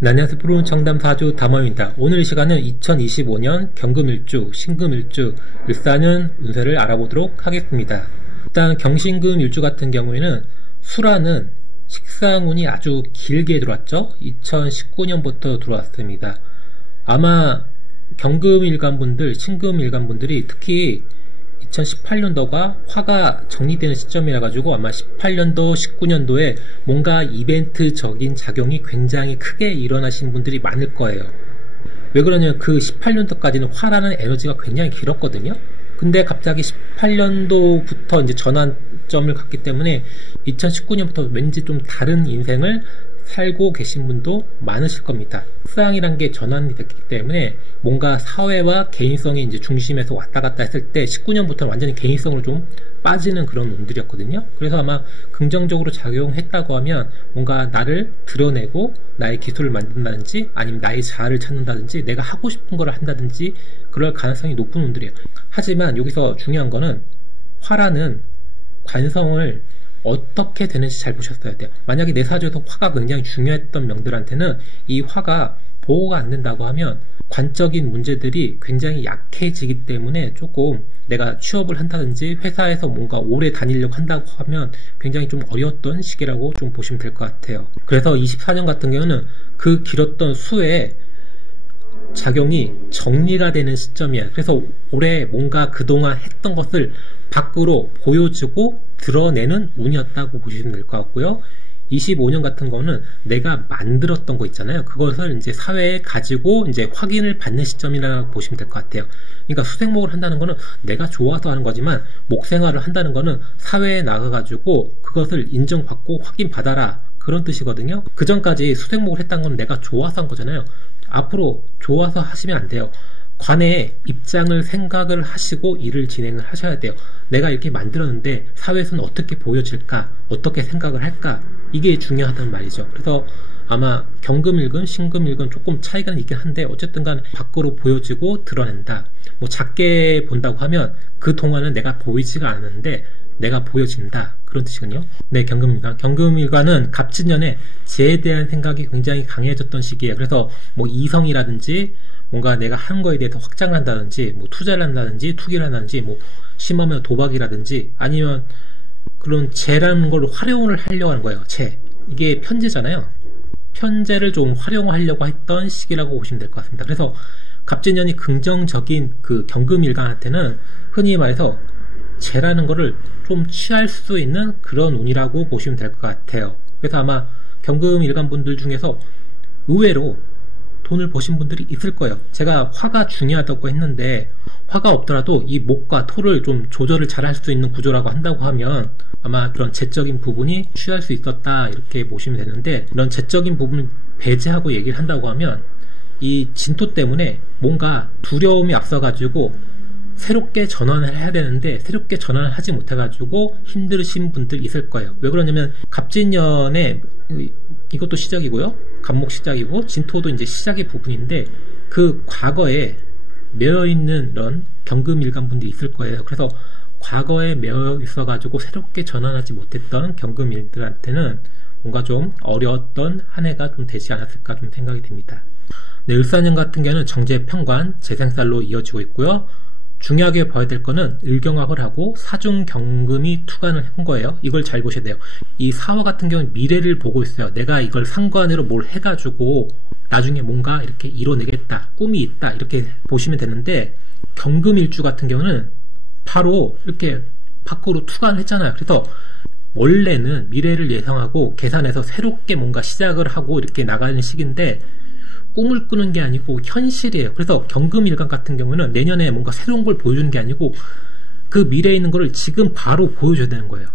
네, 안녕하세요. 프로는 청담 4주 담화입니다. 오늘 이 시간은 2025년 경금일주, 신금일주, 을사년 운세를 알아보도록 하겠습니다. 일단 경신금일주 같은 경우에는 수라는 식상운이 아주 길게 들어왔죠. 2019년부터 들어왔습니다. 아마 경금일간분들, 신금일간분들이 특히 2018년도가 화가 정리되는 시점이라 가지고 아마 18년도, 19년도에 뭔가 이벤트적인 작용이 굉장히 크게 일어나신 분들이 많을 거예요. 왜 그러냐면 그 18년도까지는 화라는 에너지가 굉장히 길었거든요. 근데 갑자기 18년도부터 이제 전환점을 갔기 때문에 2019년부터 왠지 좀 다른 인생을 살고 계신 분도 많으실 겁니다. 식상이란 게 전환이 됐기 때문에 뭔가 사회와 개인성이 이제 중심에서 왔다 갔다 했을 때 19년부터는 완전히 개인성으로 좀 빠지는 그런 운들이었거든요. 그래서 아마 긍정적으로 작용했다고 하면 뭔가 나를 드러내고 나의 기술을 만든다든지 아니면 나의 자아를 찾는다든지 내가 하고 싶은 걸 한다든지 그럴 가능성이 높은 운들이에요. 하지만 여기서 중요한 거는 화라는 관성을 어떻게 되는지 잘 보셨어야 돼요. 만약에 내 사주에서 화가 굉장히 중요했던 명들한테는 이 화가 보호가 안 된다고 하면 관적인 문제들이 굉장히 약해지기 때문에 조금 내가 취업을 한다든지 회사에서 뭔가 오래 다니려고 한다고 하면 굉장히 좀 어려웠던 시기라고 좀 보시면 될 것 같아요. 그래서 24년 같은 경우는 그 길었던 수에 작용이 정리가 되는 시점이에요. 그래서 올해 뭔가 그동안 했던 것을 밖으로 보여주고 드러내는 운이었다고 보시면 될 것 같고요. 25년 같은 거는 내가 만들었던 거 있잖아요. 그것을 이제 사회에 가지고 이제 확인을 받는 시점이라고 보시면 될 것 같아요. 그러니까 수생목을 한다는 거는 내가 좋아서 하는 거지만 목생활을 한다는 거는 사회에 나가가지고 그것을 인정받고 확인받아라. 그런 뜻이거든요. 그 전까지 수생목을 했다는 건 내가 좋아서 한 거잖아요. 앞으로 좋아서 하시면 안 돼요. 관의 입장을 생각을 하시고 일을 진행을 하셔야 돼요. 내가 이렇게 만들었는데 사회에서는 어떻게 보여질까? 어떻게 생각을 할까? 이게 중요하단 말이죠. 그래서 아마 경금일금, 신금일금 조금 차이가 있긴 한데 어쨌든 간에 밖으로 보여지고 드러낸다. 뭐 작게 본다고 하면 그 동안은 내가 보이지가 않는데 내가 보여진다. 그런 뜻이거든요. 네, 경금일간. 경금일간은 갑진년에 재에 대한 생각이 굉장히 강해졌던 시기예요. 그래서 뭐 이성이라든지 뭔가 내가 한 거에 대해서 확장을 한다든지 뭐 투자를 한다든지 투기를 한다든지 뭐 심하면 도박이라든지 아니면 그런 재라는 걸 활용을 하려고 하는 거예요. 재. 이게 편재잖아요. 편재를 좀 활용하려고 했던 시기라고 보시면 될 것 같습니다. 그래서 갑진년이 긍정적인 그 경금일간한테는 흔히 말해서 재라는 거를 좀 취할 수 있는 그런 운이라고 보시면 될 것 같아요. 그래서 아마 경금일간 분들 중에서 의외로 돈을 버신 분들이 있을 거예요. 제가 화가 중요하다고 했는데 화가 없더라도 이 목과 토를 좀 조절을 잘 할 수 있는 구조라고 한다고 하면 아마 그런 재적인 부분이 취할 수 있었다 이렇게 보시면 되는데 이런 재적인 부분을 배제하고 얘기를 한다고 하면 이 진토 때문에 뭔가 두려움이 앞서가지고 새롭게 전환을 해야 되는데 새롭게 전환을 하지 못해가지고 힘드신 분들 있을 거예요. 왜 그러냐면 갑진년에 이것도 시작이고요. 갑목 시작이고 진토도 이제 시작의 부분인데 그 과거에 매여있는 이런 경금일간 분들이 있을 거예요. 그래서 과거에 매여 있어가지고 새롭게 전환하지 못했던 경금일들한테는 뭔가 좀 어려웠던 한 해가 좀 되지 않았을까 좀 생각이 됩니다. 네, 을사년 같은 경우는 정제평관, 재생살로 이어지고 있고요. 중요하게 봐야 될 거는 을경합을 하고 사중경금이 투관을 한 거예요. 이걸 잘 보셔야 돼요. 이 사화 같은 경우는 미래를 보고 있어요. 내가 이걸 상관으로 뭘 해가지고 나중에 뭔가 이렇게 이뤄내겠다, 꿈이 있다 이렇게 보시면 되는데 경금일주 같은 경우는 바로 이렇게 밖으로 투관을 했잖아요. 그래서 원래는 미래를 예상하고 계산해서 새롭게 뭔가 시작을 하고 이렇게 나가는 시기인데 꿈을 꾸는 게 아니고 현실이에요. 그래서 경금일간 같은 경우는 내년에 뭔가 새로운 걸 보여주는 게 아니고 그 미래에 있는 거를 지금 바로 보여줘야 되는 거예요.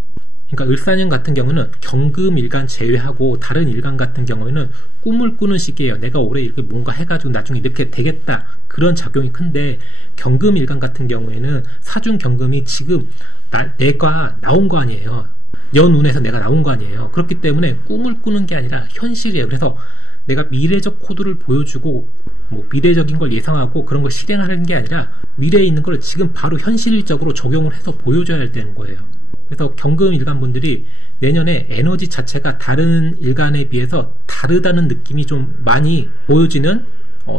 그러니까 을사년 같은 경우는 경금일간 제외하고 다른 일간 같은 경우에는 꿈을 꾸는 시기예요. 내가 올해 이렇게 뭔가 해가지고 나중에 이렇게 되겠다. 그런 작용이 큰데 경금일간 같은 경우에는 사중경금이 지금 내가 나온 거 아니에요. 연운에서 내가 나온 거 아니에요. 그렇기 때문에 꿈을 꾸는 게 아니라 현실이에요. 그래서 내가 미래적 코드를 보여주고 뭐 미래적인 걸 예상하고 그런 걸 실행하는 게 아니라 미래에 있는 걸 지금 바로 현실적으로 적용을 해서 보여줘야 되는 거예요. 그래서 경금일간 분들이 내년에 에너지 자체가 다른 일간에 비해서 다르다는 느낌이 좀 많이 보여지는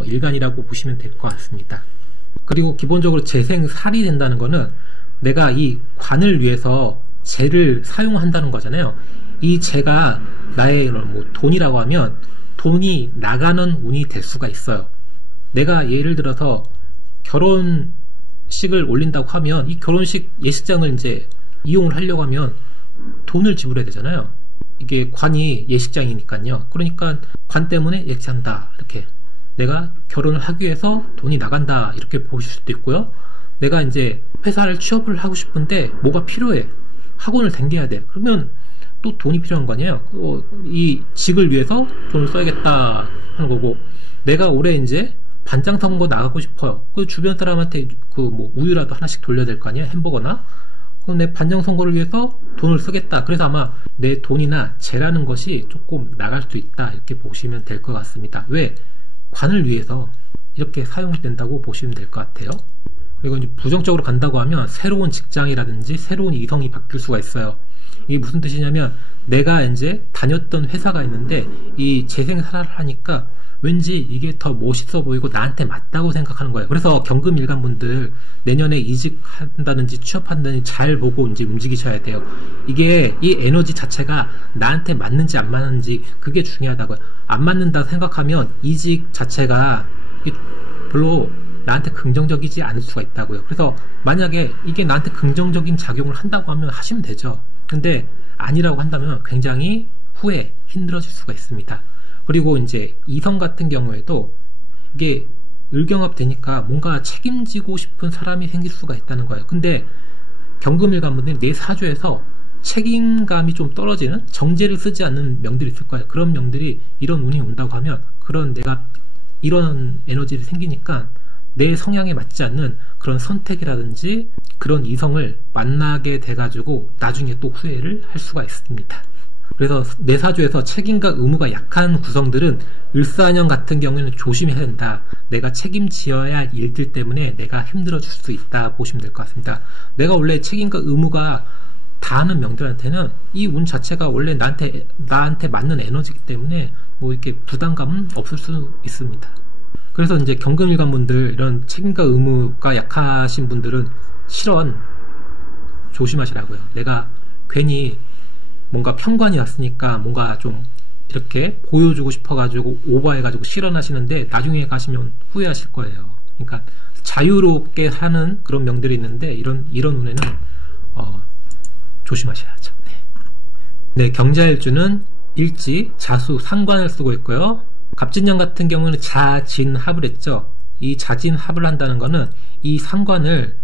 일간이라고 보시면 될 것 같습니다. 그리고 기본적으로 재생살이 된다는 거는 내가 이 관을 위해서 재를 사용한다는 거잖아요. 이 재가 나의 뭐 돈이라고 하면 돈이 나가는 운이 될 수가 있어요. 내가 예를 들어서 결혼식을 올린다고 하면 이 결혼식 예식장을 이제 이용을 하려고 하면 돈을 지불해야 되잖아요. 이게 관이 예식장이니까요. 그러니까 관 때문에 예식한다 이렇게 내가 결혼을 하기 위해서 돈이 나간다 이렇게 보실 수도 있고요. 내가 이제 회사를 취업을 하고 싶은데 뭐가 필요해. 학원을 다녀야 돼. 그러면 또 돈이 필요한 거 아니에요. 이 직을 위해서 돈을 써야겠다 하는 거고, 내가 올해 이제 반장 선거 나가고 싶어요. 그 주변 사람한테 그 뭐 우유라도 하나씩 돌려야 될 거 아니에요. 햄버거나. 그럼 내 반장 선거를 위해서 돈을 쓰겠다. 그래서 아마 내 돈이나 재라는 것이 조금 나갈 수 있다 이렇게 보시면 될 것 같습니다. 왜? 관을 위해서 이렇게 사용된다고 보시면 될 것 같아요. 그리고 이제 부정적으로 간다고 하면 새로운 직장이라든지 새로운 이성이 바뀔 수가 있어요. 이게 무슨 뜻이냐면 내가 이제 다녔던 회사가 있는데 이 재생살을 하니까 왠지 이게 더 멋있어 보이고 나한테 맞다고 생각하는 거예요. 그래서 경금일간분들 내년에 이직한다든지 취업한다든지 잘 보고 이제 움직이셔야 돼요. 이게 이 에너지 자체가 나한테 맞는지 안 맞는지 그게 중요하다고요. 안 맞는다 생각하면 이직 자체가 별로 나한테 긍정적이지 않을 수가 있다고요. 그래서 만약에 이게 나한테 긍정적인 작용을 한다고 하면 하시면 되죠. 근데 아니라고 한다면 굉장히 후에 힘들어질 수가 있습니다. 그리고 이제 이성 같은 경우에도 이게 을경합 되니까 뭔가 책임지고 싶은 사람이 생길 수가 있다는 거예요. 근데 경금일간분들이 내 사주에서 책임감이 좀 떨어지는 정제를 쓰지 않는 명들이 있을 거예요. 그런 명들이 이런 운이 온다고 하면 그런 내가 이런 에너지를 생기니까 내 성향에 맞지 않는 그런 선택이라든지 그런 이성을 만나게 돼가지고 나중에 또 후회를 할 수가 있습니다. 그래서 내 사주에서 책임과 의무가 약한 구성들은 을사년 같은 경우에는 조심해야 된다. 내가 책임지어야 할 일들 때문에 내가 힘들어질 수 있다 보시면 될 것 같습니다. 내가 원래 책임과 의무가 다하는 명들한테는 이 운 자체가 원래 나한테 맞는 에너지이기 때문에 뭐 이렇게 부담감은 없을 수 있습니다. 그래서 이제 경금일간분들 이런 책임과 의무가 약하신 분들은 실언 조심하시라고요. 내가 괜히 뭔가 편관이 왔으니까 뭔가 좀 이렇게 보여주고 싶어가지고 오버해가지고 실언하시는데 나중에 가시면 후회하실 거예요. 그러니까 자유롭게 하는 그런 명들이 있는데 이런 운에는 조심하셔야죠. 네, 경자일주는 일지, 자수, 상관을 쓰고 있고요. 갑진년 같은 경우는 자진합을 했죠. 이 자진합을 한다는 거는 이 상관을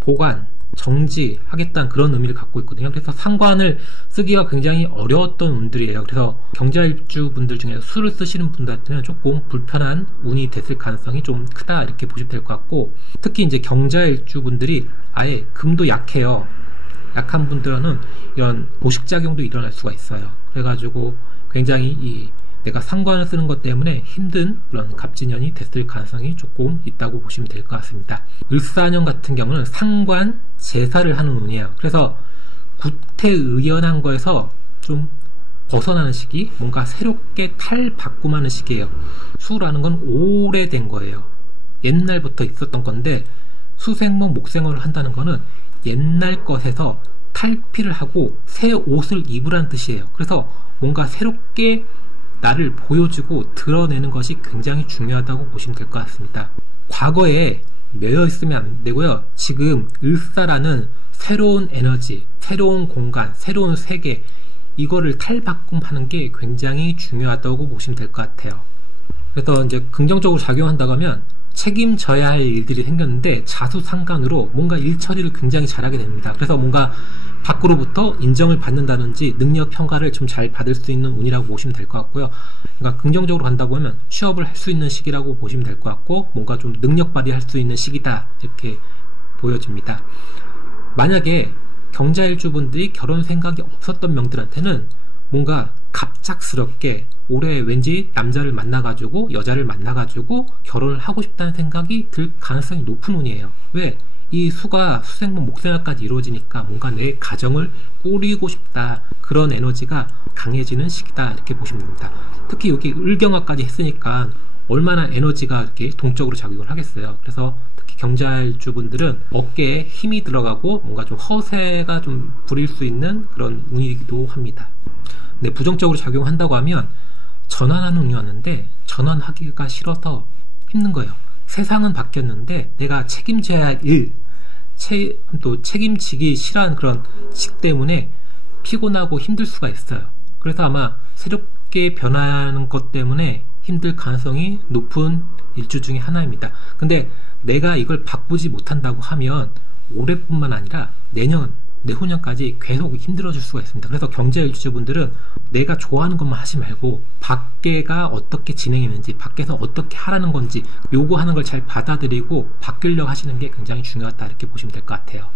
보관, 정지하겠다는 그런 의미를 갖고 있거든요. 그래서 상관을 쓰기가 굉장히 어려웠던 운들이에요. 그래서 경자일주 분들 중에 수를 쓰시는 분들한테는 조금 불편한 운이 됐을 가능성이 좀 크다 이렇게 보시면 될 것 같고, 특히 이제 경자일주 분들이 아예 금도 약해요. 약한 분들은 이런 보식작용도 일어날 수가 있어요. 그래가지고 굉장히 내가 상관을 쓰는 것 때문에 힘든 그런 갑진년이 됐을 가능성이 조금 있다고 보시면 될 것 같습니다. 을사년 같은 경우는 상관 제사를 하는 운이에요. 그래서 구태의연한 거에서 좀 벗어나는 시기, 뭔가 새롭게 탈바꿈하는 시기예요. 수라는 건 오래된 거예요. 옛날부터 있었던 건데 수생목 목생어를 한다는 거는 옛날 것에서 탈피를 하고 새 옷을 입으라는 뜻이에요. 그래서 뭔가 새롭게 나를 보여주고 드러내는 것이 굉장히 중요하다고 보시면 될 것 같습니다. 과거에 매여 있으면 안 되고요. 지금 을사라는 새로운 에너지, 새로운 공간, 새로운 세계, 이거를 탈바꿈하는 게 굉장히 중요하다고 보시면 될 것 같아요. 그래서 이제 긍정적으로 작용한다고 하면 책임져야 할 일들이 생겼는데 자수상관으로 뭔가 일 처리를 굉장히 잘하게 됩니다. 그래서 뭔가 밖으로부터 인정을 받는다든지 능력 평가를 좀 잘 받을 수 있는 운이라고 보시면 될 것 같고요. 그러니까 긍정적으로 간다고 하면 취업을 할 수 있는 시기라고 보시면 될 것 같고, 뭔가 좀 능력 발휘할 수 있는 시기다 이렇게 보여집니다. 만약에 경자일주분들이 결혼 생각이 없었던 명들한테는 뭔가 갑작스럽게 올해 왠지 남자를 만나가지고 여자를 만나가지고 결혼을 하고 싶다는 생각이 들 가능성이 높은 운이에요. 왜? 이 수가 수생목 목생화까지 이루어지니까 뭔가 내 가정을 꾸리고 싶다, 그런 에너지가 강해지는 시기다, 이렇게 보시면 됩니다. 특히 여기 을경화까지 했으니까 얼마나 에너지가 이렇게 동적으로 작용을 하겠어요. 그래서 특히 경자일주분들은 어깨에 힘이 들어가고 뭔가 좀 허세가 좀 부릴 수 있는 그런 운이기도 합니다. 근데 부정적으로 작용한다고 하면 전환하는 운이 왔는데 전환하기가 싫어서 힘든 거예요. 세상은 바뀌었는데 내가 책임져야 할 일, 또 책임지기 싫어하는 그런 식 때문에 피곤하고 힘들 수가 있어요. 그래서 아마 새롭게 변하는 것 때문에 힘들 가능성이 높은 일주 중에 하나입니다. 근데 내가 이걸 바꾸지 못한다고 하면 올해뿐만 아니라 내년, 내후년까지 계속 힘들어질 수가 있습니다. 그래서 경제일주분들은 내가 좋아하는 것만 하지 말고 밖에가 어떻게 진행했는지, 밖에서 어떻게 하라는 건지 요구하는 걸 잘 받아들이고 바뀌려고 하시는 게 굉장히 중요하다, 이렇게 보시면 될 것 같아요.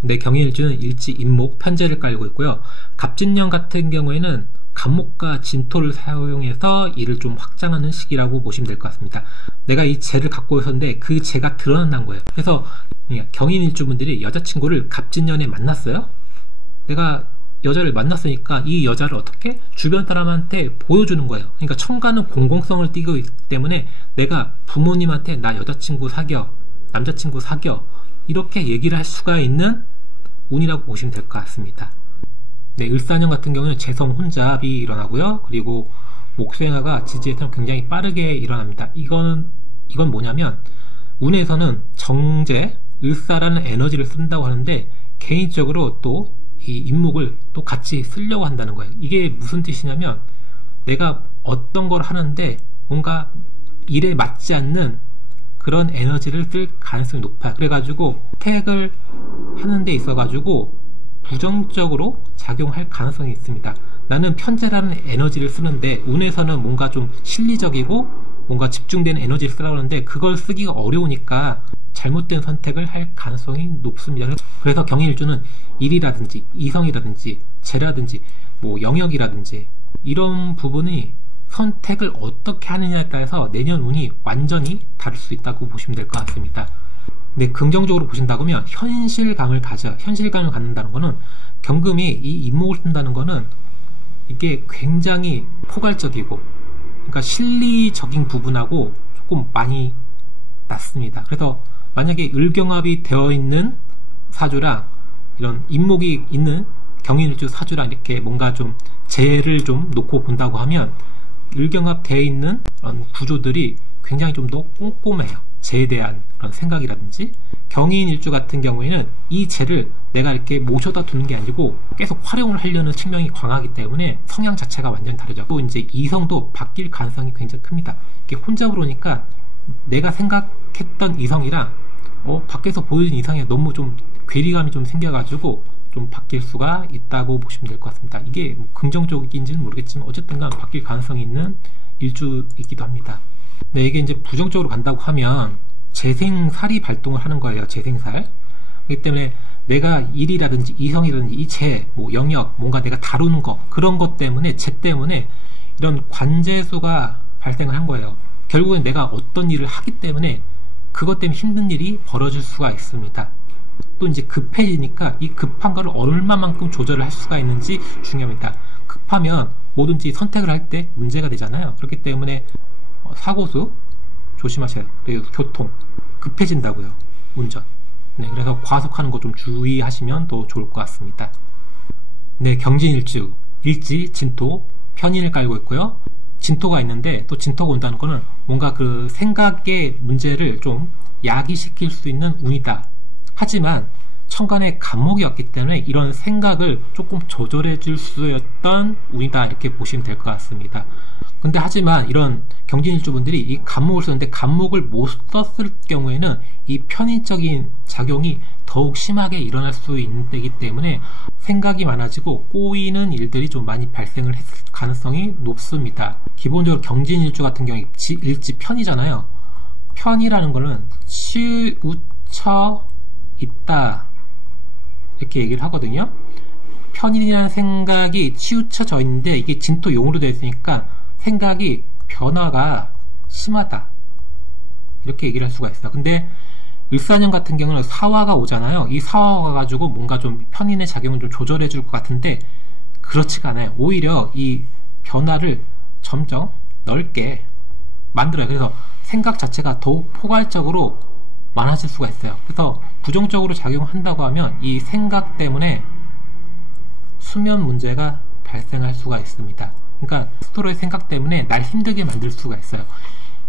근데 경인일주는 일지, 인목, 편재를 깔고 있고요. 갑진년 같은 경우에는 간목과 진토를 사용해서 이를 좀 확장하는 시기라고 보시면 될 것 같습니다. 내가 이 재를 갖고 있었는데 그 재가 드러난다는 거예요. 그래서 경인일주분들이 여자친구를 갑진년에 만났어요. 내가 여자를 만났으니까 이 여자를 어떻게 주변 사람한테 보여주는 거예요. 그러니까 천간은 공공성을 띠고 있기 때문에 내가 부모님한테 나 여자친구 사겨, 남자친구 사겨, 이렇게 얘기를 할 수가 있는 운이라고 보시면 될 것 같습니다. 네, 을사년 같은 경우는 재성 혼잡이 일어나고요. 그리고 목수행화가 지지에서는 굉장히 빠르게 일어납니다. 이건 뭐냐면 운에서는 정제, 을사라는 에너지를 쓴다고 하는데 개인적으로 또 이 인목을 또 같이 쓰려고 한다는 거예요. 이게 무슨 뜻이냐면 내가 어떤 걸 하는데 뭔가 일에 맞지 않는 그런 에너지를 쓸 가능성이 높아요. 그래가지고 택을 하는 데 있어가지고 부정적으로 작용할 가능성이 있습니다. 나는 편재라는 에너지를 쓰는데 운에서는 뭔가 좀 실리적이고 뭔가 집중되는 에너지를 쓰라고 하는데 그걸 쓰기가 어려우니까 잘못된 선택을 할 가능성이 높습니다. 그래서 경인일주는 일이라든지 이성이라든지 재라든지 뭐 영역이라든지 이런 부분이 선택을 어떻게 하느냐에 따라서 내년 운이 완전히 다를 수 있다고 보시면 될 것 같습니다. 근데 긍정적으로 보신다고 하면 현실감을 갖는다는 거는 경금이 이 인목을 쓴다는 거는 이게 굉장히 포괄적이고 그러니까 실리적인 부분하고 조금 많이 낮습니다. 그래서 만약에 을경합이 되어 있는 사주랑 이런 인목이 있는 경인일주 사주랑 이렇게 뭔가 좀 재를 좀 놓고 본다고 하면 을경합 되어 있는 구조들이 굉장히 좀 더 꼼꼼해요. 재에 대한 그런 생각이라든지 경인일주 같은 경우에는 이 재를 내가 이렇게 모셔다 두는 게 아니고 계속 활용을 하려는 측면이 강하기 때문에 성향 자체가 완전히 다르죠. 또 이제 이성도 바뀔 가능성이 굉장히 큽니다. 이게 혼자 그러니까 내가 생각했던 이성이랑 밖에서 보여진 이상이 너무 좀 괴리감이 좀 생겨가지고 좀 바뀔 수가 있다고 보시면 될 것 같습니다. 이게 뭐 긍정적인지는 모르겠지만 어쨌든 간 바뀔 가능성이 있는 일주이기도 합니다. 네, 이게 이제 부정적으로 간다고 하면 재생살이 발동을 하는 거예요. 재생살. 그렇기 때문에 내가 일이라든지 이성이라든지 이 재, 뭐 영역, 뭔가 내가 다루는 거 그런 것 때문에 재 때문에 이런 관재수가 발생을 한 거예요. 결국엔 내가 어떤 일을 하기 때문에 그것 때문에 힘든 일이 벌어질 수가 있습니다. 또 이제 급해지니까 이 급한 거를 얼마만큼 조절을 할 수가 있는지 중요합니다. 급하면 뭐든지 선택을 할 때 문제가 되잖아요. 그렇기 때문에 사고수 조심하셔요. 그리고 교통 급해진다고요. 운전. 네, 그래서 과속하는 거 좀 주의하시면 더 좋을 것 같습니다. 네, 경진일주 일지, 진토, 편인을 깔고 있고요. 진토가 있는데 또 진토가 온다는 거는 뭔가 그 생각의 문제를 좀 야기시킬 수 있는 운이다. 하지만 천간에 간목이 없기 때문에 이런 생각을 조금 조절해 줄 수 있던 운이다, 이렇게 보시면 될 것 같습니다. 근데 하지만 이런 경진일주분들이 이 간목을 썼는데 간목을 못 썼을 경우에는 이 편인적인 작용이 더욱 심하게 일어날 수 있는 때이기 때문에 생각이 많아지고 꼬이는 일들이 좀 많이 발생을 했을 가능성이 높습니다. 기본적으로 경진일주 같은 경우에 일지 편이잖아요. 편이라는 거는 치우쳐 있다 이렇게 얘기를 하거든요. 편인이라는 생각이 치우쳐져 있는데 이게 진토용으로 되어 있으니까 생각이 변화가 심하다 이렇게 얘기를 할 수가 있어요. 근데 을사년 같은 경우는 사화가 오잖아요. 이 사화가 가지고 뭔가 좀 편인의 작용을 좀 조절해 줄 것 같은데 그렇지가 않아요. 오히려 이 변화를 점점 넓게 만들어요. 그래서 생각 자체가 더욱 포괄적으로 많아질 수가 있어요. 그래서 부정적으로 작용한다고 하면 이 생각 때문에 수면 문제가 발생할 수가 있습니다. 그러니까 스스로의 생각 때문에 날 힘들게 만들 수가 있어요.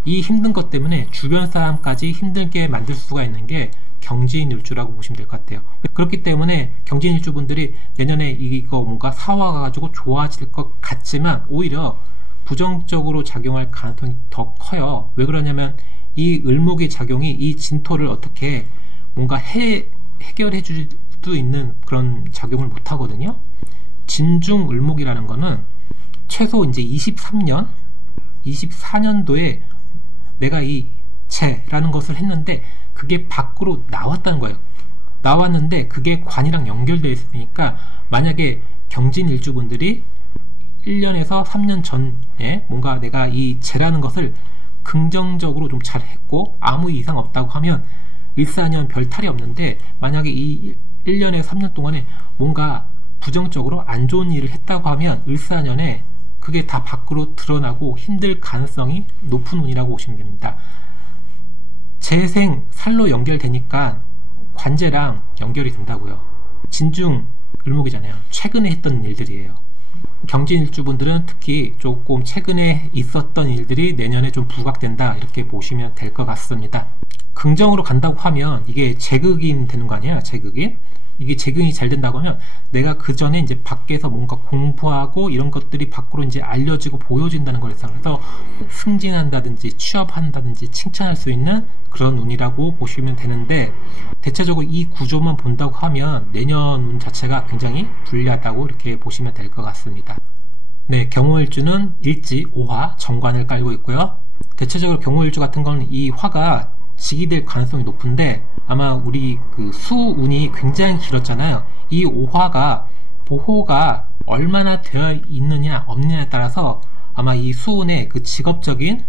이 힘든 것 때문에 주변 사람까지 힘들게 만들 수가 있는 게 경진일주라고 보시면 될 것 같아요. 그렇기 때문에 경진일주 분들이 내년에 이거 뭔가 사화가 가지고 좋아질 것 같지만 오히려 부정적으로 작용할 가능성이 더 커요. 왜 그러냐면 이 을목의 작용이 이 진토를 어떻게 뭔가 해결해 줄 수 있는 그런 작용을 못 하거든요. 진중 을목이라는 거는 최소 이제 23년, 24년도에 내가 이 재라는 것을 했는데 그게 밖으로 나왔다는 거예요. 나왔는데 그게 관이랑 연결되어 있으니까 만약에 경진일주분들이 1년에서 3년 전에 뭔가 내가 이 재라는 것을 긍정적으로 좀 잘했고 아무 이상 없다고 하면 을사년 별 탈이 없는데 만약에 이 1년에서 3년 동안에 뭔가 부정적으로 안 좋은 일을 했다고 하면 을사년에 그게 다 밖으로 드러나고 힘들 가능성이 높은 운이라고 보시면 됩니다. 재생, 살로 연결되니까 관제랑 연결이 된다고요. 진중, 을목이잖아요. 최근에 했던 일들이에요. 경진일주분들은 특히 조금 최근에 있었던 일들이 내년에 좀 부각된다 이렇게 보시면 될 것 같습니다. 긍정으로 간다고 하면 이게 재극인 되는 거 아니에요? 재극인? 이게 재극이 잘 된다고 하면 내가 그 전에 이제 밖에서 뭔가 공부하고 이런 것들이 밖으로 이제 알려지고 보여진다는 거였어요. 그래서 승진한다든지 취업한다든지 칭찬할 수 있는 그런 운이라고 보시면 되는데 대체적으로 이 구조만 본다고 하면 내년 운 자체가 굉장히 불리하다고 이렇게 보시면 될 것 같습니다. 네, 경호일주는 일지, 오화, 정관을 깔고 있고요. 대체적으로 경호일주 같은 거는 이 화가 직이 될 가능성이 높은데 아마 우리 그 수운이 굉장히 길었잖아요. 이 오화가 보호가 얼마나 되어 있느냐 없느냐에 따라서 아마 이 수운의 그 직업적인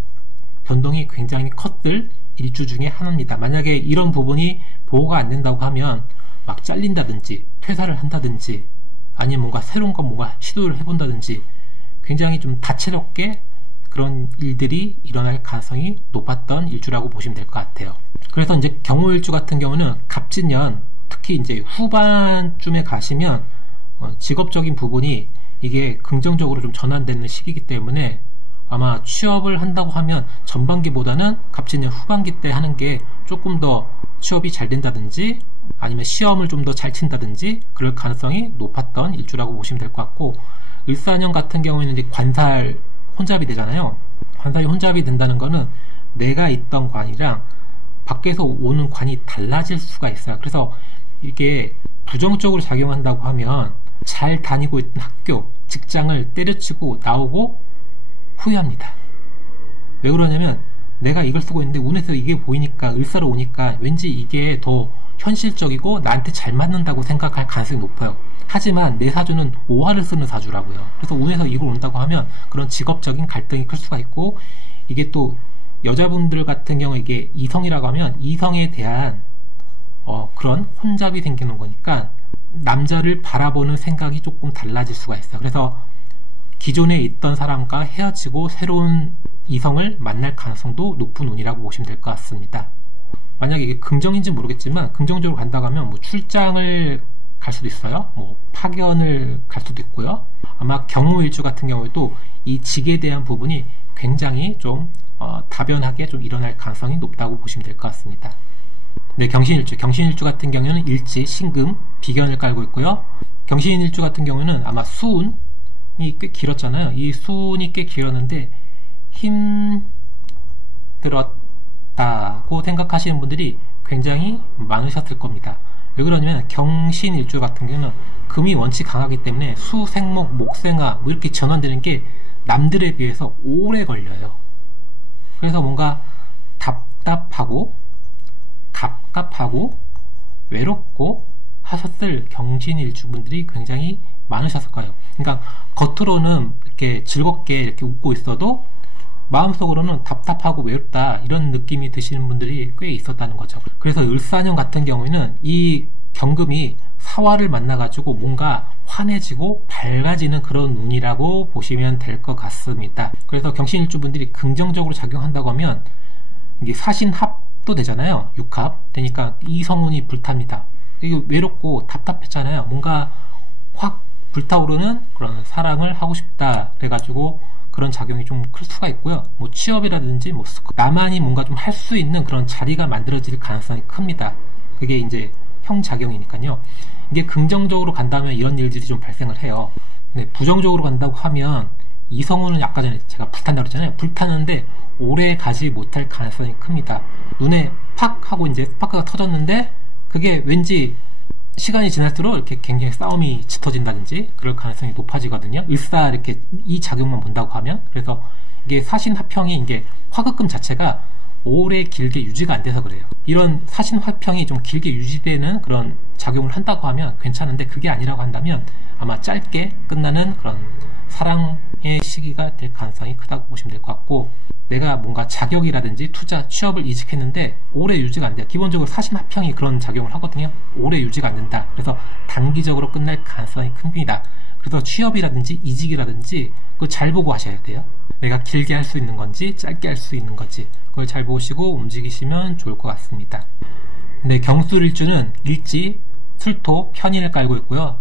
변동이 굉장히 컸을 일주 중에 하나입니다. 만약에 이런 부분이 보호가 안 된다고 하면 막 잘린다든지 퇴사를 한다든지 아니면 뭔가 새로운 거 뭔가 시도를 해본다든지 굉장히 좀 다채롭게 그런 일들이 일어날 가능성이 높았던 일주라고 보시면 될 것 같아요. 그래서 이제 경호일주 같은 경우는 갑진년 특히 이제 후반쯤에 가시면 직업적인 부분이 이게 긍정적으로 좀 전환되는 시기이기 때문에 아마 취업을 한다고 하면 전반기보다는 갑진년 후반기 때 하는 게 조금 더 취업이 잘 된다든지 아니면 시험을 좀 더 잘 친다든지 그럴 가능성이 높았던 일주라고 보시면 될 것 같고 을사년 같은 경우에는 이제 관살 혼잡이 되잖아요. 관살이 혼잡이 된다는 거는 내가 있던 관이랑 밖에서 오는 관이 달라질 수가 있어요. 그래서 이게 부정적으로 작용한다고 하면 잘 다니고 있던 학교, 직장을 때려치고 나오고 후회합니다. 왜 그러냐면 내가 이걸 쓰고 있는데 운에서 이게 보이니까 을사로 오니까 왠지 이게 더 현실적이고 나한테 잘 맞는다고 생각할 가능성이 높아요. 하지만 내 사주는 오화를 쓰는 사주라고요. 그래서 운에서 이걸 온다고 하면 그런 직업적인 갈등이 클 수가 있고 이게 또 여자분들 같은 경우 이게 이성이라고 하면 이성에 대한 그런 혼잡이 생기는 거니까 남자를 바라보는 생각이 조금 달라질 수가 있어요. 그래서 기존에 있던 사람과 헤어지고 새로운 이성을 만날 가능성도 높은 운이라고 보시면 될 것 같습니다. 만약에 이게 긍정인지 모르겠지만 긍정적으로 간다고 하면 뭐 출장을 갈 수도 있어요. 뭐 파견을 갈 수도 있고요. 아마 경호일주 같은 경우에도 이 직에 대한 부분이 굉장히 좀 다변하게 좀 일어날 가능성이 높다고 보시면 될 것 같습니다. 네, 경신일주 같은 경우는 일지, 신금, 비견을 깔고 있고요. 경신일주 같은 경우는 아마 수운이 꽤 길었잖아요. 이 수운이 꽤 길었는데 힘들었다고 생각하시는 분들이 굉장히 많으셨을 겁니다. 왜 그러냐면 경신일주 같은 경우는 금이 원칙 강하기 때문에 수, 생목, 목생화 뭐 이렇게 전환되는 게 남들에 비해서 오래 걸려요. 그래서 뭔가 답답하고 갑갑하고 외롭고 하셨을 경신일주분들이 굉장히 많으셨을 거예요. 그러니까 겉으로는 이렇게 즐겁게 이렇게 웃고 있어도 마음속으로는 답답하고 외롭다 이런 느낌이 드시는 분들이 꽤 있었다는 거죠. 그래서 을사년 같은 경우에는 이 경금이 사화를 만나가지고 뭔가 환해지고 밝아지는 그런 운이라고 보시면 될 것 같습니다. 그래서 경신일주분들이 긍정적으로 작용한다고 하면 이게 사신합도 되잖아요. 육합 되니까 이성운이 불탑니다. 이게 외롭고 답답했잖아요. 뭔가 확 불타오르는 그런 사랑을 하고 싶다 그래가지고 그런 작용이 좀 클 수가 있고요. 뭐 취업이라든지 뭐 나만이 뭔가 좀 할 수 있는 그런 자리가 만들어질 가능성이 큽니다. 그게 이제 형작용이니까요. 이게 긍정적으로 간다면 이런 일들이 좀 발생을 해요. 근데 부정적으로 간다고 하면 이성운은 아까 전에 제가 불탄다고 그랬잖아요. 불타는데 오래 가지 못할 가능성이 큽니다. 눈에 팍 하고 이제 스파크가 터졌는데 그게 왠지 시간이 지날수록 이렇게 굉장히 싸움이 짙어진다든지 그럴 가능성이 높아지거든요. 일사 이렇게 이 작용만 본다고 하면. 그래서 이게 사신화평이 이게 화극금 자체가 오래 길게 유지가 안 돼서 그래요. 이런 사신화평이 좀 길게 유지되는 그런 작용을 한다고 하면 괜찮은데 그게 아니라고 한다면 아마 짧게 끝나는 그런 사랑의 시기가 될 가능성이 크다고 보시면 될 것 같고, 내가 뭔가 자격이라든지 투자, 취업을 이직했는데 오래 유지가 안 돼요. 기본적으로 사신합평이 그런 작용을 하거든요. 오래 유지가 안 된다. 그래서 단기적으로 끝날 가능성이 큽니다. 그래서 취업이라든지 이직이라든지 그걸 잘 보고 하셔야 돼요. 내가 길게 할 수 있는 건지 짧게 할 수 있는 건지 그걸 잘 보시고 움직이시면 좋을 것 같습니다. 근데 경술일주는 일지, 술토, 편인을 깔고 있고요.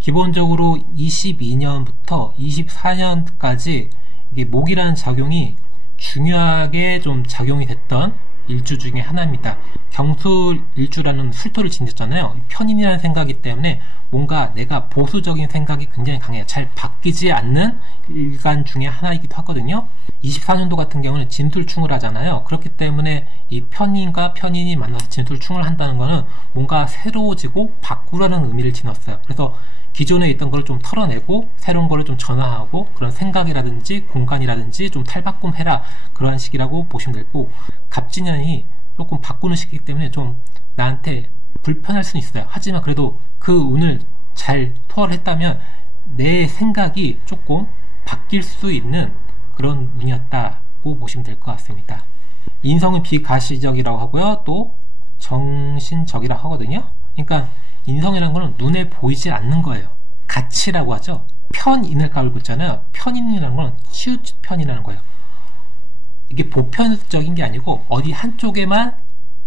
기본적으로 22년부터 24년까지 이게 목이라는 작용이 중요하게 좀 작용이 됐던 일주 중에 하나입니다. 경술일주라는 술토를 지녔잖아요. 편인이라는 생각이기 때문에 뭔가 내가 보수적인 생각이 굉장히 강해요. 잘 바뀌지 않는 일간 중에 하나이기도 하거든요. 24년도 같은 경우는 진술충을 하잖아요. 그렇기 때문에 이 편인과 편인이 만나서 진술충을 한다는 거는 뭔가 새로워지고 바꾸라는 의미를 지녔어요. 그래서 기존에 있던 걸 좀 털어내고 새로운 거를 좀 전화하고 그런 생각이라든지 공간이라든지 좀 탈바꿈해라, 그런 시기라고 보시면 되고, 갑진년이 조금 바꾸는 시기이기 때문에 좀 나한테 불편할 수는 있어요. 하지만 그래도 그 운을 잘 토할했다면 내 생각이 조금 바뀔 수 있는 그런 운이었다고 보시면 될 것 같습니다. 인성은 비가시적이라고 하고요. 또 정신적이라고 하거든요. 그러니까 인성이라는 거는 눈에 보이지 않는 거예요. 가치라고 하죠. 편인을 깔고 있잖아요. 편인이라는 건 치우편이라는 거예요. 이게 보편적인 게 아니고 어디 한쪽에만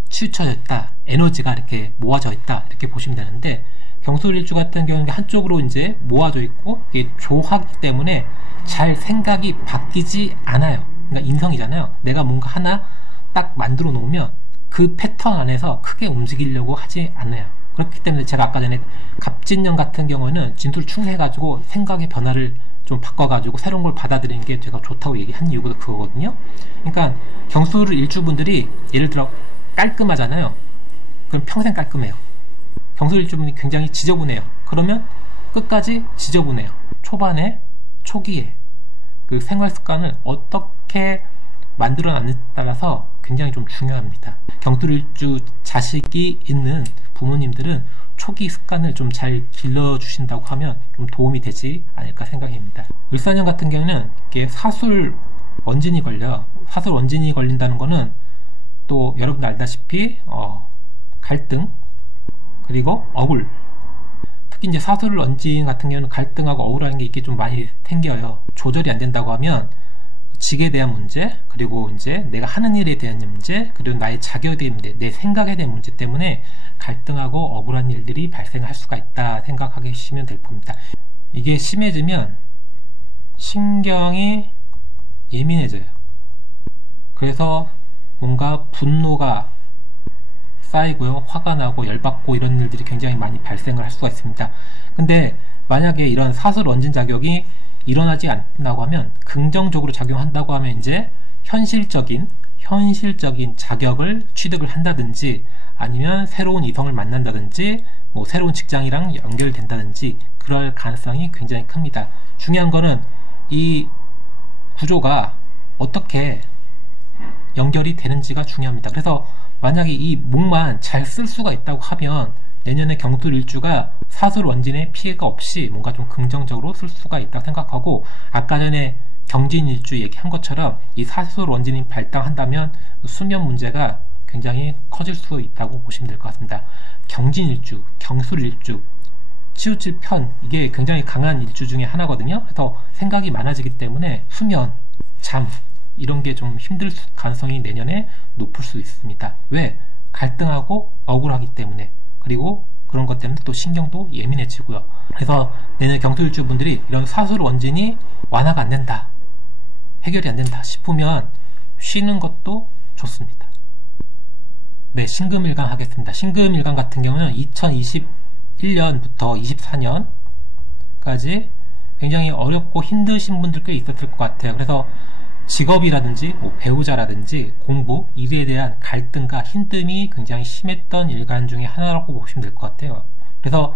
치우쳐져 있다, 에너지가 이렇게 모아져 있다, 이렇게 보시면 되는데, 경술일주 같은 경우는 한쪽으로 이제 모아져 있고 이게 조하기 때문에 잘 생각이 바뀌지 않아요. 그러니까 인성이잖아요. 내가 뭔가 하나 딱 만들어 놓으면 그 패턴 안에서 크게 움직이려고 하지 않아요. 그렇기 때문에 제가 아까 전에 갑진년 같은 경우는 진술충해가지고 생각의 변화를 좀 바꿔가지고 새로운 걸 받아들이는 게 제가 좋다고 얘기한 이유가 그거거든요. 그러니까 경술 일주분들이 예를 들어 깔끔하잖아요. 그럼 평생 깔끔해요. 경술 일주분이 굉장히 지저분해요. 그러면 끝까지 지저분해요. 초반에, 초기에 그 생활 습관을 어떻게 만들어놨느냐에 따라서 굉장히 좀 중요합니다. 경술일주 자식이 있는 부모님들은 초기 습관을 좀 잘 길러주신다고 하면 좀 도움이 되지 않을까 생각합니다. 을사년 같은 경우는 이게 사술 원진이 걸려요. 사술 원진이 걸린다는 거는 또 여러분들 알다시피 갈등, 그리고 억울, 특히 이제 사술 원진 같은 경우는 갈등하고 억울하는 게 이게 좀 많이 생겨요. 조절이 안 된다고 하면 직에 대한 문제, 그리고 이제 내가 하는 일에 대한 문제, 그리고 나의 자격에 대한 문제, 내 생각에 대한 문제 때문에 갈등하고 억울한 일들이 발생할 수가 있다 생각하시면 될 겁니다. 이게 심해지면 신경이 예민해져요. 그래서 뭔가 분노가 쌓이고요, 화가 나고 열받고 이런 일들이 굉장히 많이 발생을 할 수가 있습니다. 근데 만약에 이런 사술 원진 자격이 일어나지 않는다고 하면, 긍정적으로 작용한다고 하면 이제 현실적인 자격을 취득을 한다든지, 아니면 새로운 이성을 만난다든지, 뭐 새로운 직장이랑 연결된다든지 그럴 가능성이 굉장히 큽니다. 중요한 거는 이 구조가 어떻게 연결이 되는지가 중요합니다. 그래서 만약에 이 목만 잘 쓸 수가 있다고 하면 내년에 경술일주가 사술 원진의 피해가 없이 뭔가 좀 긍정적으로 쓸 수가 있다고 생각하고, 아까 전에 경진일주 얘기한 것처럼 이 사술 원진이 발당한다면 수면 문제가 굉장히 커질 수 있다고 보시면 될 것 같습니다. 경진일주, 경술일주, 치우칠편, 이게 굉장히 강한 일주 중에 하나거든요. 그래서 생각이 많아지기 때문에 수면, 잠 이런 게 좀 힘들 가능성이 내년에 높을 수 있습니다. 왜? 갈등하고 억울하기 때문에, 그리고 그런 것 때문에 또 신경도 예민해지고요. 그래서 내년 경술일주 분들이 이런 사술 원진이 완화가 안 된다, 해결이 안 된다 싶으면 쉬는 것도 좋습니다. 네, 신금일간 하겠습니다. 신금일간 같은 경우는 2021년부터 24년까지 굉장히 어렵고 힘드신 분들 꽤 있었을 것 같아요. 그래서 직업이라든지 배우자라든지 공부, 일에 대한 갈등과 힘듦이 굉장히 심했던 일간 중에 하나라고 보시면 될 것 같아요. 그래서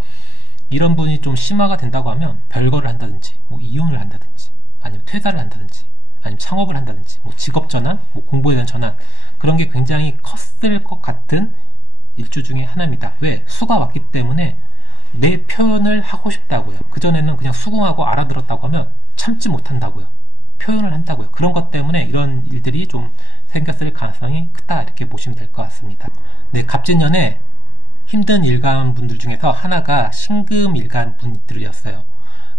이런 분이 좀 심화가 된다고 하면 별거를 한다든지, 이혼을 한다든지, 아니면 퇴사를 한다든지, 아니면 창업을 한다든지, 직업 전환, 공부에 대한 전환, 그런 게 굉장히 컸을 것 같은 일주 중에 하나입니다. 왜? 수가 왔기 때문에 내 표현을 하고 싶다고요. 그전에는 그냥 수긍하고 알아들었다고 하면 참지 못한다고요. 표현을 한다고요. 그런 것 때문에 이런 일들이 좀 생겼을 가능성이 크다, 이렇게 보시면 될 것 같습니다. 네, 갑진년에 힘든 일간 분들 중에서 하나가 신금 일간 분들이었어요.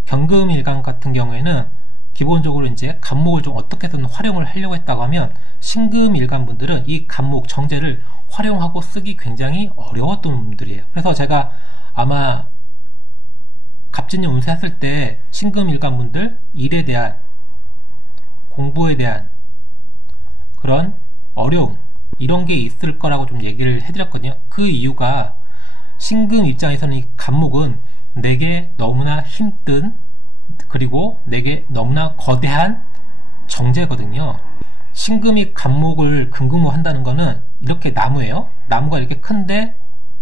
경금 일간 같은 경우에는 기본적으로 이제 간목을 좀 어떻게든 활용을 하려고 했다고 하면, 신금 일간 분들은 이 간목 정제를 활용하고 쓰기 굉장히 어려웠던 분들이에요. 그래서 제가 아마 갑진년 운세했을 때 신금 일간 분들 일에 대한, 공부에 대한 그런 어려움, 이런 게 있을 거라고 좀 얘기를 해드렸거든요. 그 이유가 신금 입장에서는 이 간목은 내게 너무나 힘든, 그리고 내게 너무나 거대한 정제거든요. 신금이 간목을 금금무 한다는 거는 이렇게 나무예요. 나무가 이렇게 큰데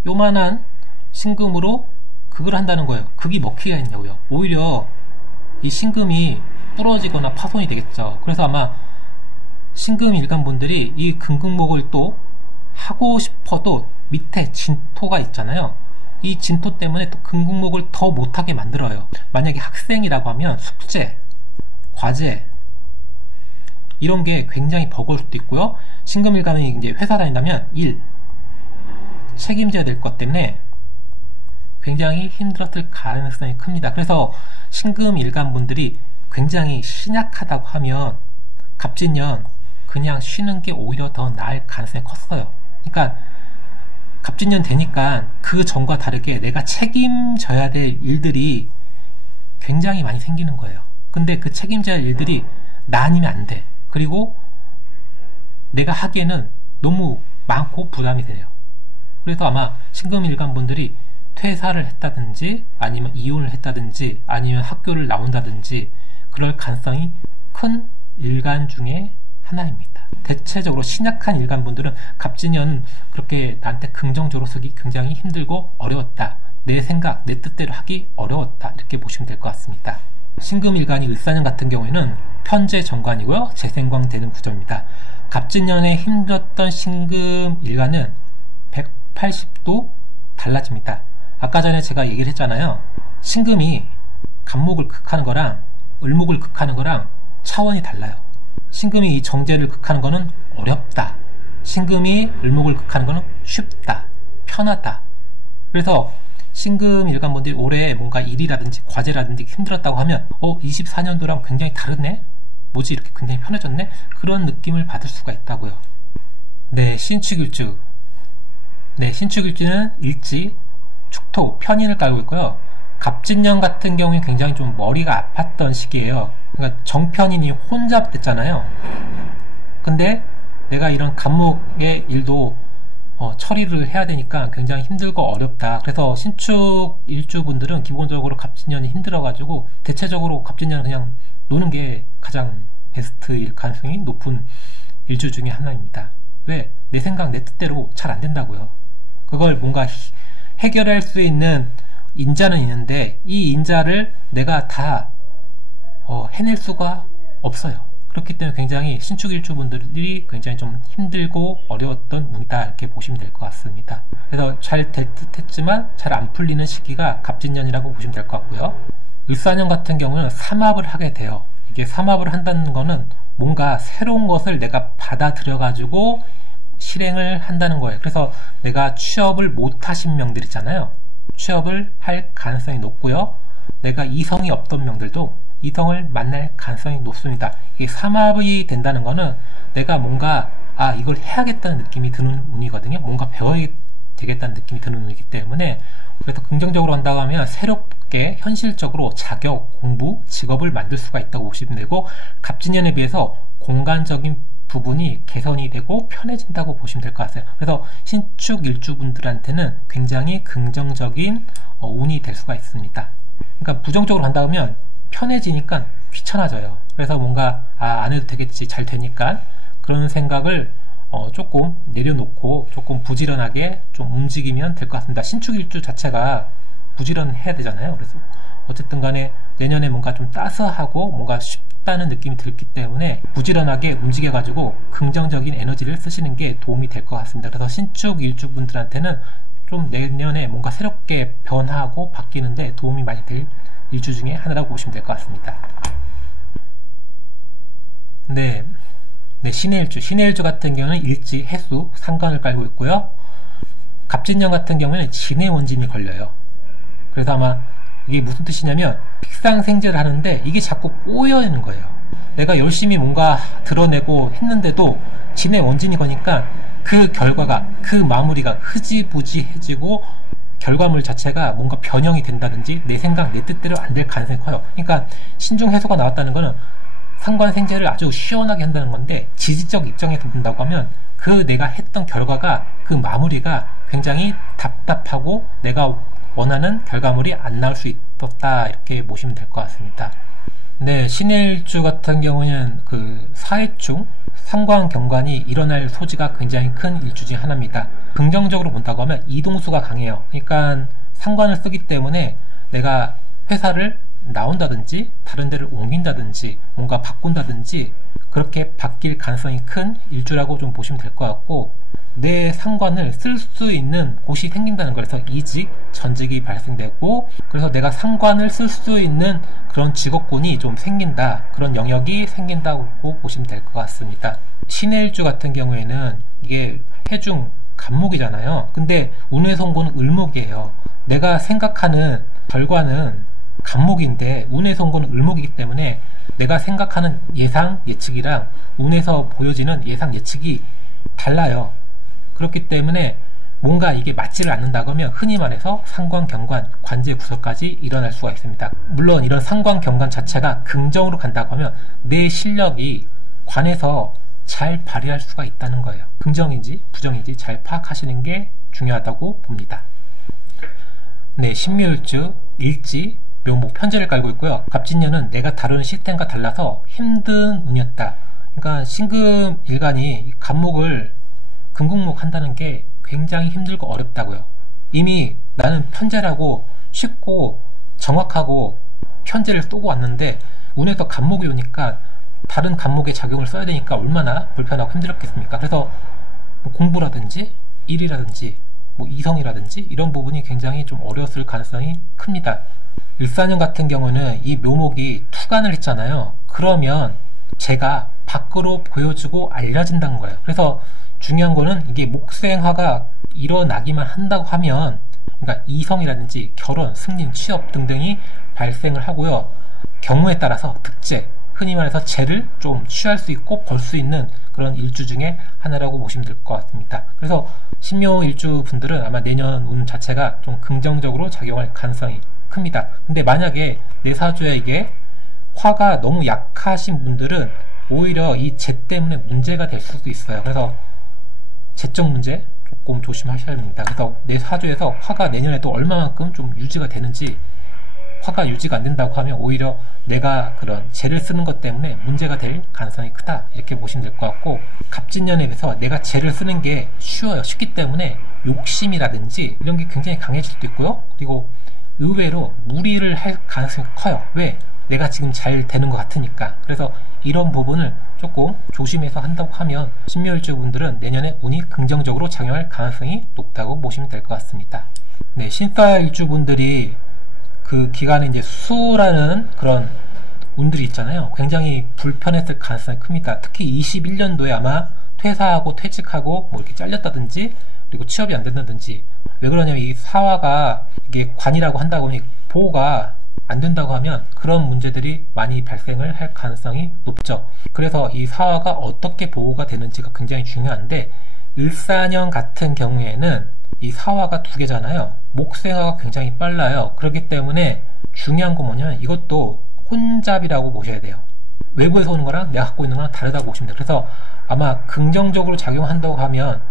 요만한 신금으로 극을 한다는 거예요. 극이 먹히가 있냐고요. 오히려 이 신금이 부러지거나 파손이 되겠죠. 그래서 아마 신금 일간분들이 이 금극목을 또 하고 싶어도 밑에 진토가 있잖아요. 이 진토 때문에 또 금극목을 더 못하게 만들어요. 만약에 학생이라고 하면 숙제, 과제 이런 게 굉장히 버거울 수도 있고요. 신금 일간이 이제 회사 다닌다면 일, 책임져야 될 것 때문에 굉장히 힘들었을 가능성이 큽니다. 그래서 신금 일간 분들이 굉장히 신약하다고 하면 갑진년 그냥 쉬는 게 오히려 더 나을 가능성이 컸어요. 그러니까 갑진년 되니까 그 전과 다르게 내가 책임져야 될 일들이 굉장히 많이 생기는 거예요. 근데 그 책임져야 할 일들이 나 아니면 안 돼. 그리고 내가 하기에는 너무 많고 부담이 되네요. 그래서 아마 신금 일간 분들이 퇴사를 했다든지, 아니면 이혼을 했다든지, 아니면 학교를 나온다든지 그럴 가능성이 큰 일간 중에 하나입니다. 대체적으로 신약한 일간 분들은 갑진년 그렇게 나한테 긍정적으로 쓰기 굉장히 힘들고 어려웠다, 내 생각, 내 뜻대로 하기 어려웠다, 이렇게 보시면 될 것 같습니다. 신금 일간이 을사년 같은 경우에는 편재 정관이고요, 재생광 되는 구조입니다. 갑진년에 힘들었던 신금 일간은 180도 달라집니다. 아까 전에 제가 얘기를 했잖아요. 신금이 간목을 극하는 거랑 을목을 극하는 거랑 차원이 달라요. 신금이 이 정제를 극하는 거는 어렵다, 신금이 을목을 극하는 거는 쉽다, 편하다. 그래서 신금 일간분들이 올해 뭔가 일이라든지 과제라든지 힘들었다고 하면 24년도랑 굉장히 다르네? 뭐지 이렇게 굉장히 편해졌네? 그런 느낌을 받을 수가 있다고요. 네, 신축일주. 네, 신축일주는 일지, 축토, 편인을 깔고 있고요. 갑진년 같은 경우에 굉장히 좀 머리가 아팠던 시기예요. 그러니까 정편인이 혼잡 됐잖아요. 근데 내가 이런 간목의 일도 처리를 해야 되니까 굉장히 힘들고 어렵다. 그래서 신축 일주분들은 기본적으로 갑진년이 힘들어가지고 대체적으로 갑진년은 그냥 노는 게 가장 베스트일 가능성이 높은 일주 중에 하나입니다. 왜? 내 생각, 내 뜻대로 잘 안 된다고요. 그걸 뭔가 해결할 수 있는 인자는 있는데 이 인자를 내가 다 해낼 수가 없어요. 그렇기 때문에 굉장히 신축일주분들이 굉장히 좀 힘들고 어려웠던 운이다, 이렇게 보시면 될 것 같습니다. 그래서 잘 될 듯 했지만 잘 안 풀리는 시기가 갑진년이라고 보시면 될 것 같고요. 을사년 같은 경우는 삼합을 하게 돼요. 이게 삼합을 한다는 거는 뭔가 새로운 것을 내가 받아들여 가지고 실행을 한다는 거예요. 그래서 내가 취업을 못 하신 명들 있잖아요. 취업을 할 가능성이 높고요. 내가 이성이 없던 명들도 이성을 만날 가능성이 높습니다. 이게 삼합이 된다는 거는 내가 뭔가 이걸 해야겠다는 느낌이 드는 운이거든요. 뭔가 배워야 되겠다는 느낌이 드는 운이기 때문에, 그래서 긍정적으로 한다고 하면 새롭게 현실적으로 자격, 공부, 직업을 만들 수가 있다고 보시면 되고, 갑진년에 비해서 공간적인 부분이 개선이 되고 편해진다고 보시면 될 것 같아요. 그래서 신축 일주분들한테는 굉장히 긍정적인 운이 될 수가 있습니다. 그러니까 부정적으로 간다 하면 편해지니까 귀찮아져요. 그래서 뭔가 안 해도 되겠지, 잘 되니까, 그런 생각을 조금 내려놓고 조금 부지런하게 좀 움직이면 될 것 같습니다. 신축 일주 자체가 부지런해야 되잖아요. 그래서 어쨌든 간에 내년에 뭔가 좀 따스하고 뭔가 쉽다는 느낌이 들기 때문에 부지런하게 움직여 가지고 긍정적인 에너지를 쓰시는 게 도움이 될 것 같습니다. 그래서 신축 일주 분들한테는 좀 내년에 뭔가 새롭게 변화하고 바뀌는데 도움이 많이 될 일주 중에 하나라고 보시면 될 것 같습니다. 네, 신의 일주. 신의 일주 같은 경우는 일지, 해수, 상관을 깔고 있고요. 갑진년 같은 경우는 진의 원진이 걸려요. 그래서 아마 이게 무슨 뜻이냐면 fik상생재를 하는데 이게 자꾸 꼬여 있는 거예요. 내가 열심히 뭔가 드러내고 했는데도 진의 원진이 거니까 그 결과가, 그 마무리가 흐지부지해지고 결과물 자체가 뭔가 변형이 된다든지 내 생각, 내 뜻대로 안 될 가능성이 커요. 그러니까 신중해소가 나왔다는 거는 상관생재를 아주 시원하게 한다는 건데, 지지적 입장에서 본다고 하면 그 내가 했던 결과가, 그 마무리가 굉장히 답답하고 내가 원하는 결과물이 안 나올 수 있었다, 이렇게 보시면 될 것 같습니다. 네, 신의 일주 같은 경우는 그 사해충, 상관경관이 일어날 소지가 굉장히 큰 일주 중 하나입니다. 긍정적으로 본다고 하면 이동수가 강해요. 그러니까 상관을 쓰기 때문에 내가 회사를 나온다든지 다른 데를 옮긴다든지 뭔가 바꾼다든지 그렇게 바뀔 가능성이 큰 일주라고 좀 보시면 될 것 같고, 내 상관을 쓸 수 있는 곳이 생긴다는 거라서 이직, 전직이 발생되고, 그래서 내가 상관을 쓸 수 있는 그런 직업군이 좀 생긴다, 그런 영역이 생긴다고 보시면 될 것 같습니다. 신의 일주 같은 경우에는 이게 해중 간목이잖아요. 근데 운의 성고는 을목이에요. 내가 생각하는 결과는 간목인데 운의 성고는 을목이기 때문에 내가 생각하는 예상, 예측이랑 운에서 보여지는 예상, 예측이 달라요. 그렇기 때문에 뭔가 이게 맞지를 않는다고 하면 흔히 말해서 상관, 경관, 관제 구설까지 일어날 수가 있습니다. 물론 이런 상관, 경관 자체가 긍정으로 간다고 하면 내 실력이 관에서 잘 발휘할 수가 있다는 거예요. 긍정인지 부정인지 잘 파악하시는 게 중요하다고 봅니다. 네, 신묘일주, 일지, 묘목, 편제를 깔고 있고요. 갑진년은 내가 다루는 시스템과 달라서 힘든 운이었다. 그러니까 신금일간이 간목을 금국목 한다는 게 굉장히 힘들고 어렵다고요. 이미 나는 편제라고 쉽고 정확하고 편제를 쏘고 왔는데 운에서 간목이 오니까 다른 간목의 작용을 써야 되니까 얼마나 불편하고 힘들었겠습니까? 그래서 뭐 공부라든지 일이라든지 뭐 이성이라든지 이런 부분이 굉장히 좀 어려웠을 가능성이 큽니다. 일사년 같은 경우는 이 묘목이 투간을 했잖아요. 그러면 제가 밖으로 보여주고 알려진다는 거예요. 그래서 중요한 거는 이게 목생화가 일어나기만 한다고 하면, 그러니까 이성이라든지 결혼, 승진, 취업 등등이 발생을 하고요. 경우에 따라서 득재, 흔히 말해서 재를 좀 취할 수 있고 벌 수 있는 그런 일주 중에 하나라고 보시면 될 것 같습니다. 그래서 신묘 일주 분들은 아마 내년 운 자체가 좀 긍정적으로 작용할 가능성이 큽니다. 근데 만약에 내 사주에 이게 화가 너무 약하신 분들은 오히려 이 재 때문에 문제가 될 수도 있어요. 그래서 재적 문제 조금 조심하셔야 됩니다. 그래서 내 사주에서 화가 내년에도 얼마만큼 좀 유지가 되는지, 화가 유지가 안 된다고 하면 오히려 내가 그런 재를 쓰는 것 때문에 문제가 될 가능성이 크다, 이렇게 보시면 될 것 같고, 갑진년에 비해서 내가 재를 쓰는 게 쉬워요. 쉽기 때문에 욕심이라든지 이런 게 굉장히 강해질 수도 있고요. 그리고 의외로 무리를 할 가능성이 커요. 왜? 내가 지금 잘 되는 것 같으니까. 그래서 이런 부분을 조금 조심해서 한다고 하면 신묘일주 분들은 내년에 운이 긍정적으로 작용할 가능성이 높다고 보시면 될 것 같습니다. 네, 신사일주 분들이 그 기간에 이제 수라는 그런 운들이 있잖아요. 굉장히 불편했을 가능성이 큽니다. 특히 21년도에 아마 퇴사하고 퇴직하고 뭐 이렇게 잘렸다든지 그리고 취업이 안 된다든지. 왜 그러냐면 이 사화가 이게 관이라고 한다고 하면 보호가 안 된다고 하면 그런 문제들이 많이 발생을 할 가능성이 높죠. 그래서 이 사화가 어떻게 보호가 되는지가 굉장히 중요한데, 을사년 같은 경우에는 이 사화가 두 개잖아요. 목생화가 굉장히 빨라요. 그렇기 때문에 중요한 건 뭐냐면 이것도 혼잡이라고 보셔야 돼요. 외부에서 오는 거랑 내가 갖고 있는 거랑 다르다고 보시면 돼요. 그래서 아마 긍정적으로 작용한다고 하면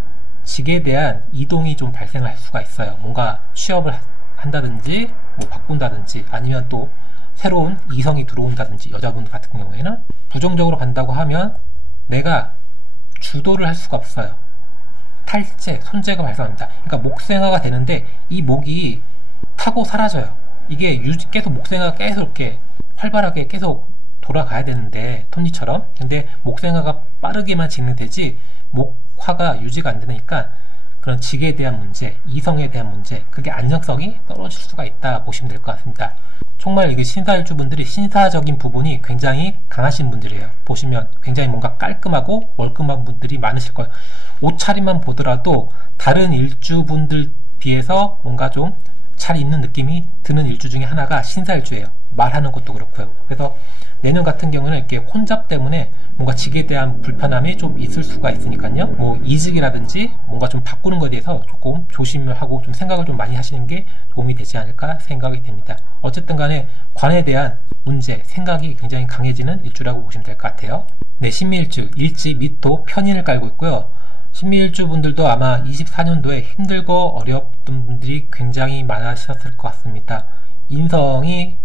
직에 대한 이동이 좀 발생을 할 수가 있어요. 뭔가 취업을 한다든지 뭐 바꾼다든지 아니면 또 새로운 이성이 들어온다든지. 여자분들 같은 경우에는 부정적으로 간다고 하면 내가 주도를 할 수가 없어요. 탈재, 손재가 발생합니다. 그러니까 목생화가 되는데 이 목이 타고 사라져요. 이게 계속 목생화가 계속 이렇게 활발하게 계속 돌아가야 되는데 톱니처럼. 근데 목생화가 빠르게만 진행되지 목화가 유지가 안 되니까 그런 직에 대한 문제, 이성에 대한 문제, 그게 안정성이 떨어질 수가 있다 보시면 될 것 같습니다. 정말 이게 신사일주분들이 신사적인 부분이 굉장히 강하신 분들이에요. 보시면 굉장히 뭔가 깔끔하고 멀끔한 분들이 많으실 거예요. 옷차림만 보더라도 다른 일주분들 비해서 뭔가 좀 잘 입는 느낌이 드는 일주 중에 하나가 신사일주예요. 말하는 것도 그렇고요. 그래서 내년 같은 경우는 이렇게 혼잡 때문에 뭔가 직에 대한 불편함이 좀 있을 수가 있으니까요. 뭐 이직이라든지 뭔가 좀 바꾸는 것에 대해서 조금 조심을 하고 좀 생각을 좀 많이 하시는 게 도움이 되지 않을까 생각이 됩니다. 어쨌든 간에 관에 대한 문제, 생각이 굉장히 강해지는 일주라고 보시면 될 것 같아요. 네, 신미일주, 일지, 미토, 편인을 깔고 있고요. 신미일주 분들도 아마 24년도에 힘들고 어렵던 분들이 굉장히 많으셨을 것 같습니다. 인성이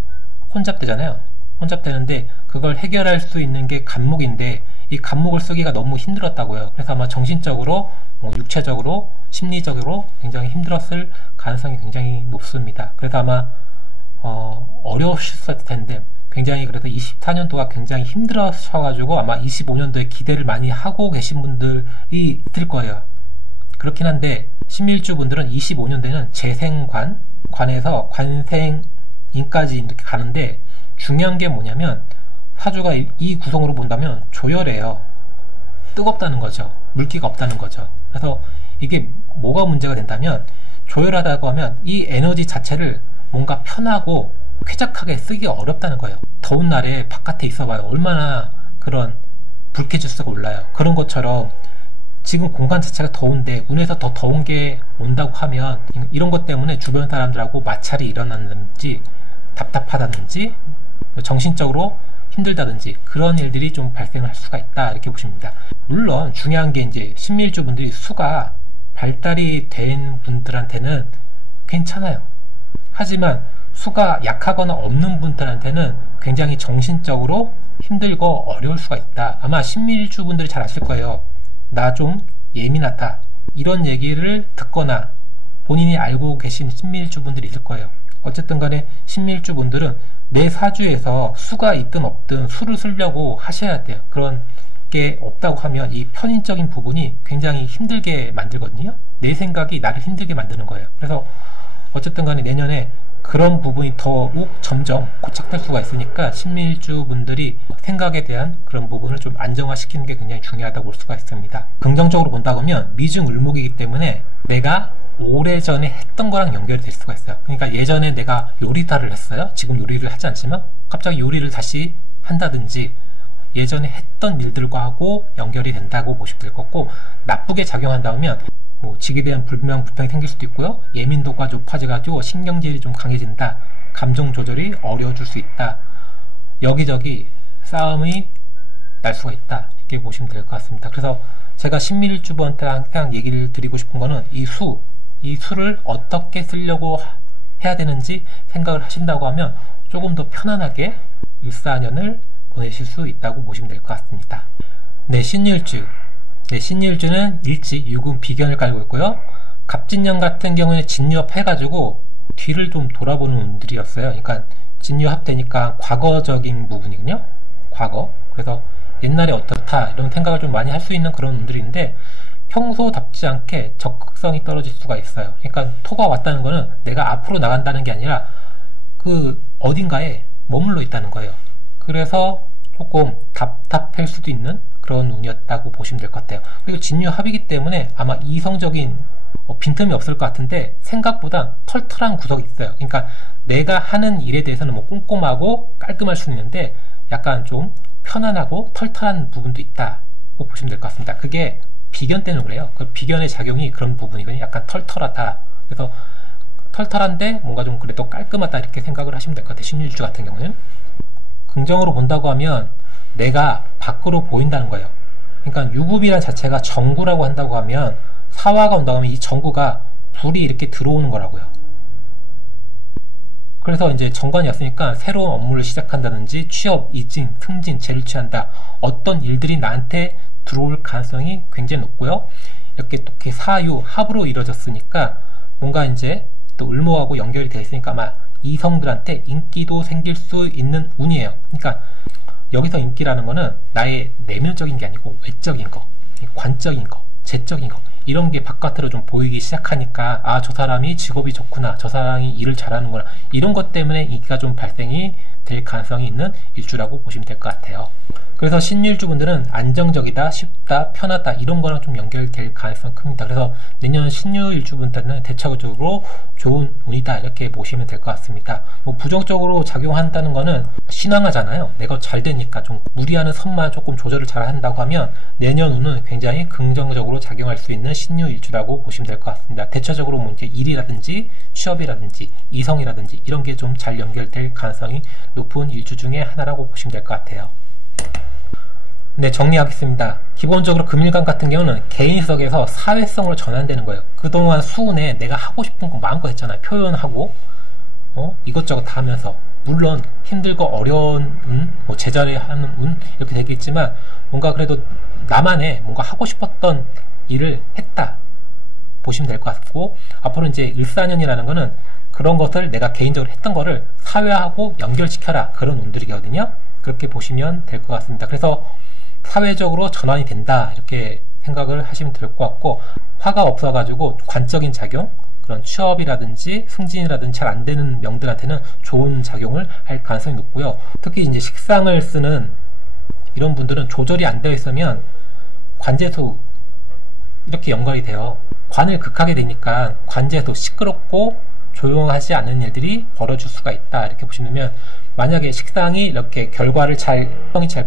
혼잡되잖아요. 혼잡되는데 그걸 해결할 수 있는 게 간목인데 이 간목을 쓰기가 너무 힘들었다고요. 그래서 아마 정신적으로, 육체적으로, 심리적으로 굉장히 힘들었을 가능성이 굉장히 높습니다. 그래서 아마 어려우셨을 텐데 굉장히 그래서 24년도가 굉장히 힘들으셔가지고 아마 25년도에 기대를 많이 하고 계신 분들이 있을 거예요. 그렇긴 한데 신미일주 분들은 25년도에는 재생관, 관에서 관생인까지 이렇게 가는데 중요한 게 뭐냐면 사주가 이 구성으로 본다면 조열해요. 뜨겁다는 거죠. 물기가 없다는 거죠. 그래서 이게 뭐가 문제가 된다면 조열하다고 하면 이 에너지 자체를 뭔가 편하고 쾌적하게 쓰기 어렵다는 거예요. 더운 날에 바깥에 있어봐요. 얼마나 그런 불쾌지수가 올라요. 그런 것처럼 지금 공간 자체가 더운데 운에서 더 더운 게 온다고 하면 이런 것 때문에 주변 사람들하고 마찰이 일어난다든지 답답하다든지 정신적으로 힘들다든지 그런 일들이 좀 발생을 할 수가 있다 이렇게 보시면 됩니다. 물론 중요한 게 이제 신미일주 분들이 수가 발달이 된 분들한테는 괜찮아요. 하지만 수가 약하거나 없는 분들한테는 굉장히 정신적으로 힘들고 어려울 수가 있다. 아마 신미일주 분들이 잘 아실 거예요. 나 좀 예민하다. 이런 얘기를 듣거나 본인이 알고 계신 신미일주 분들이 있을 거예요. 어쨌든 간에 신미일주 분들은 내 사주에서 수가 있든 없든 수를 쓰려고 하셔야 돼요. 그런 게 없다고 하면 이 편인적인 부분이 굉장히 힘들게 만들거든요. 내 생각이 나를 힘들게 만드는 거예요. 그래서 어쨌든 간에 내년에 그런 부분이 더욱 점점 고착될 수가 있으니까 신미일주 분들이 생각에 대한 그런 부분을 좀 안정화시키는 게 굉장히 중요하다고 볼 수가 있습니다. 긍정적으로 본다고 하면 미중을목이기 때문에 내가 오래전에 했던 거랑 연결이 될 수가 있어요. 그러니까 예전에 내가 요리사를 했어요. 지금 요리를 하지 않지만 갑자기 요리를 다시 한다든지 예전에 했던 일들과 하고 연결이 된다고 보시면 될 거고, 나쁘게 작용한다면 뭐 직에 대한 불평이 생길 수도 있고요. 예민도가 높아져가지고 신경질이 좀 강해진다. 감정 조절이 어려워질 수 있다. 여기저기 싸움이 날 수가 있다. 이렇게 보시면 될 것 같습니다. 그래서 제가 신미일주분한테 항상 얘기를 드리고 싶은 거는 이 수를 어떻게 쓰려고 해야 되는지 생각을 하신다고 하면 조금 더 편안하게 14년을 보내실 수 있다고 보시면 될 것 같습니다. 네, 신유일주. 네, 신유일주는 일지, 유금, 비견을 깔고 있고요. 갑진년 같은 경우에 진유합 해가지고 뒤를 좀 돌아보는 운들이었어요. 그러니까 진유합 되니까 과거적인 부분이거든요. 과거. 그래서 옛날에 어떻다 이런 생각을 좀 많이 할 수 있는 그런 운들인데 평소답지 않게 적극성이 떨어질 수가 있어요. 그러니까 토가 왔다는 거는 내가 앞으로 나간다는 게 아니라 그 어딘가에 머물러 있다는 거예요. 그래서 조금 답답할 수도 있는 그런 운이었다고 보시면 될 것 같아요. 그리고 진유합이기 때문에 아마 이성적인 빈틈이 없을 것 같은데 생각보다 털털한 구석이 있어요. 그러니까 내가 하는 일에 대해서는 뭐 꼼꼼하고 깔끔할 수 있는데 약간 좀 편안하고 털털한 부분도 있다고 보시면 될 것 같습니다. 그게 비견 때는 그래요. 그 비견의 작용이 그런 부분이거든요. 약간 털털하다. 그래서 털털한데 뭔가 좀 그래도 깔끔하다 이렇게 생각을 하시면 될 것 같아요. 신유일주 같은 경우는. 긍정으로 본다고 하면 내가 밖으로 보인다는 거예요. 그러니까 유급이란 자체가 정구라고 한다고 하면 사화가 온다고 하면 이 정구가 불이 이렇게 들어오는 거라고요. 그래서 이제 정관이 왔으니까 새로운 업무를 시작한다든지 취업, 이직, 승진, 재를 취한다. 어떤 일들이 나한테 들어올 가능성이 굉장히 높고요. 이렇게 또 사유, 합으로 이루어졌으니까 뭔가 이제 또 을목하고 연결이 되어 있으니까 아마 이성들한테 인기도 생길 수 있는 운이에요. 그러니까 여기서 인기라는 거는 나의 내면적인 게 아니고 외적인 거, 관적인 거, 재적인 거 이런 게 바깥으로 좀 보이기 시작하니까 아, 저 사람이 직업이 좋구나, 저 사람이 일을 잘하는구나 이런 것 때문에 인기가 좀 발생이 될 가능성이 있는 일주라고 보시면 될 것 같아요. 그래서 신유일주분들은 안정적이다, 쉽다, 편하다 이런 거랑 좀 연결될 가능성이 큽니다. 그래서 내년 신유일주분들은 대체적으로 좋은 운이다 이렇게 보시면 될 것 같습니다. 뭐 부정적으로 작용한다는 거는 신앙하잖아요. 내가 잘 되니까 좀 무리하는 선만 조금 조절을 잘 한다고 하면 내년 운은 굉장히 긍정적으로 작용할 수 있는 신유일주라고 보시면 될 것 같습니다. 대체적으로 뭐 이제 일이라든지 취업이라든지 이성이라든지 이런 게 좀 잘 연결될 가능성이 높은 일주 중에 하나라고 보시면 될 것 같아요. 네, 정리하겠습니다. 기본적으로 금일간 같은 경우는 개인석에서 사회성으로 전환되는 거예요. 그동안 수운에 내가 하고 싶은 거 마음껏 했잖아요. 표현하고 이것저것 다 하면서 물론 힘들고 어려운 운, 뭐 제자리 하는 운 이렇게 되겠지만 뭔가 그래도 나만의 뭔가 하고 싶었던 일을 했다 보시면 될 것 같고 앞으로 이제 일사년이라는 거는 그런 것을 내가 개인적으로 했던 거를 사회하고 연결시켜라 그런 운들이거든요. 그렇게 보시면 될 것 같습니다. 그래서 사회적으로 전환이 된다 이렇게 생각을 하시면 될 것 같고 화가 없어가지고 관적인 작용 그런 취업이라든지 승진이라든지 잘 안 되는 명들한테는 좋은 작용을 할 가능성이 높고요. 특히 이제 식상을 쓰는 이런 분들은 조절이 안 되어 있으면 관제수 이렇게 연결이 돼요. 관을 극하게 되니까 관제수 시끄럽고 조용하지 않은 일들이 벌어질 수가 있다 이렇게 보시면 만약에 식상이 이렇게 결과를 잘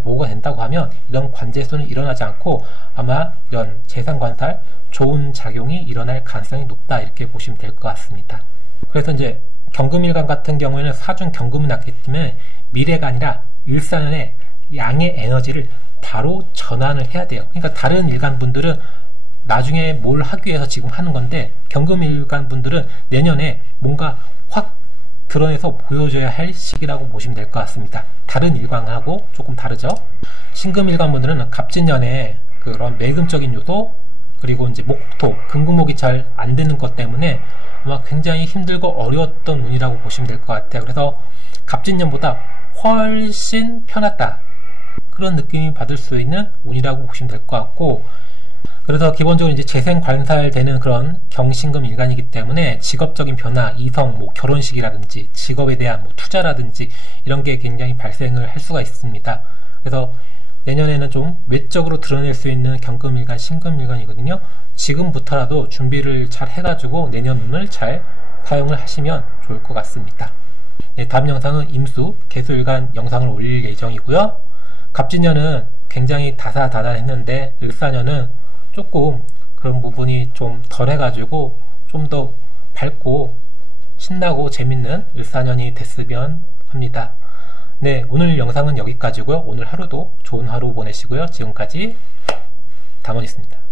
모호가 된다고 하면 이런 관제수는 일어나지 않고 아마 이런 재상관살 좋은 작용이 일어날 가능성이 높다 이렇게 보시면 될 것 같습니다. 그래서 이제 경금일간 같은 경우에는 사중 경금이 났기 때문에 미래가 아니라 일사년에 양의 에너지를 바로 전환을 해야 돼요. 그러니까 다른 일간 분들은 나중에 뭘 하기 위해서 지금 하는 건데 경금일간 분들은 내년에 뭔가 확 드러내서 보여줘야 할 시기라고 보시면 될 것 같습니다. 다른 일간하고 조금 다르죠. 신금일간 분들은 갑진년에 그런 매금적인 요소 그리고 이제 목토, 금금목이 잘 안 되는 것 때문에 아마 굉장히 힘들고 어려웠던 운이라고 보시면 될 것 같아요. 그래서 갑진년보다 훨씬 편하다 그런 느낌이 받을 수 있는 운이라고 보시면 될 것 같고 그래서 기본적으로 이제 재생관살되는 그런 경신금 일간이기 때문에 직업적인 변화, 이성, 뭐 결혼식이라든지 직업에 대한 뭐 투자라든지 이런 게 굉장히 발생을 할 수가 있습니다. 그래서 내년에는 좀 외적으로 드러낼 수 있는 경금일간, 신금일간이거든요. 지금부터라도 준비를 잘 해가지고 내년 운을 잘 사용을 하시면 좋을 것 같습니다. 네, 다음 영상은 임수, 개수일간 영상을 올릴 예정이고요. 갑진년은 굉장히 다사다난했는데 을사년은 조금 그런 부분이 좀 덜 해가지고 좀 더 밝고 신나고 재밌는 을사년이 됐으면 합니다. 네, 오늘 영상은 여기까지고요. 오늘 하루도 좋은 하루 보내시고요. 지금까지 담원이었습니다.